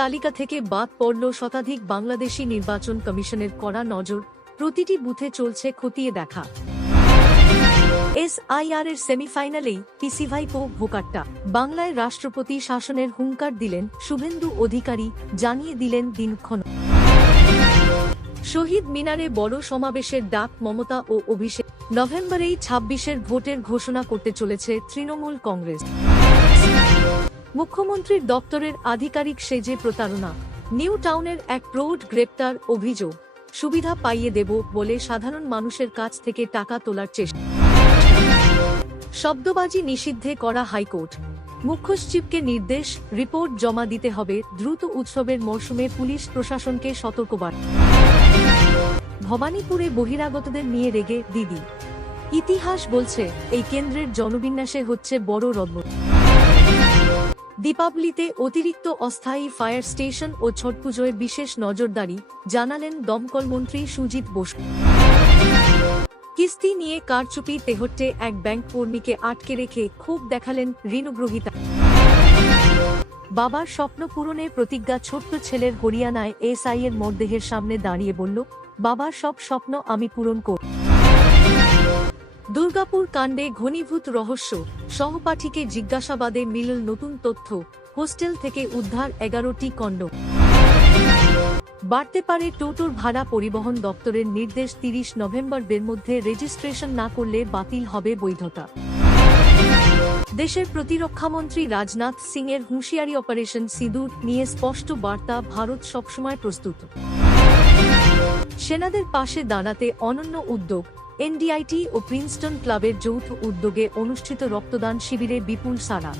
তালিকা থেকে বাদ পড়ল শতাধিক বাংলাদেশি। নির্বাচন কমিশনের কড়া নজর, প্রতিটি বুথে চলছে খতিয়ে দেখা। SIR এর সেমিফাইনালেই পিসিভাইপো ভোকাট্টা। বাংলায় রাষ্ট্রপতি শাসনের হুঙ্কার দিলেন শুভেন্দু অধিকারী, জানিয়ে দিলেন দিনক্ষণ। শহীদ মিনারে বড় সমাবেশের ডাক মমতা ও অভিষেক। নভেম্বরেই 26-এর ভোটের ঘোষণা করতে চলেছে তৃণমূল কংগ্রেস। মুখ্যমন্ত্রীর দপ্তরের আধিকারিক সেজে প্রতারণা। নিউ টাউনের এক প্রৌঢ় গ্রেপ্তার, অভিযোগ সুবিধা পাইয়ে দেব বলে সাধারণ মানুষের কাছ থেকে টাকা তোলার চেষ্টা। শব্দবাজি নিষিদ্ধে করা হাইকোর্ট। মুখ্য সচিবকে নির্দেশ, রিপোর্ট জমা দিতে হবে দ্রুত। উৎসবের মরশুমে পুলিশ প্রশাসনকে সতর্কবার্তা। ভবানীপুরে বহিরাগতদের নিয়ে রেগে দিদি। ইতিহাস বলছে এই কেন্দ্রের জনবিন্যাসে হচ্ছে বড় রদবদল। দীপাবলিতে অতিরিক্ত অস্থায়ী ফায়ার স্টেশন ও ছটপুজোয় বিশেষ নজরদারি, জানালেন দমকল মন্ত্রী সুজিত বসু। কিস্তি নিয়ে কারচুপি তেহট্টে এক ব্যাংক কর্মীকে আটকে রেখে ক্ষোভ দেখালেন ঋণগ্রহীতা। বাবার স্বপ্ন পূরণে প্রতিজ্ঞা। ছোট্ট ছেলের হরিয়ানায় SI এর মরদেহের সামনে দাঁড়িয়ে বলল, বাবার সব স্বপ্ন আমি পূরণ করব। দুর্গাপুর কাণ্ডে ঘনীভূত রহস্য, সহপাঠীকে জিজ্ঞাসাবাদে মিলল নতুন তথ্য। হোস্টেল থেকে উদ্ধার 11টি কন্ডোম। বাড়তে পারে টোটোর ভাড়া। পরিবহন দপ্তরের নির্দেশ, 30 নভেম্বরের মধ্যে রেজিস্ট্রেশন না করলে বাতিল হবে বৈধতা। দেশের প্রতিরক্ষামন্ত্রী রাজনাথ সিং এর হুঁশিয়ারি, অপারেশন সিঁদুর নিয়ে স্পষ্ট বার্তা, ভারত সবসময় প্রস্তুত। সেনাদের পাশে দাঁড়াতে অনন্য উদ্যোগ। NDIT ও প্রিন্সটন ক্লাবের যৌথ উদ্যোগে অনুষ্ঠিত রক্তদান শিবিরে বিপুল সাড়া।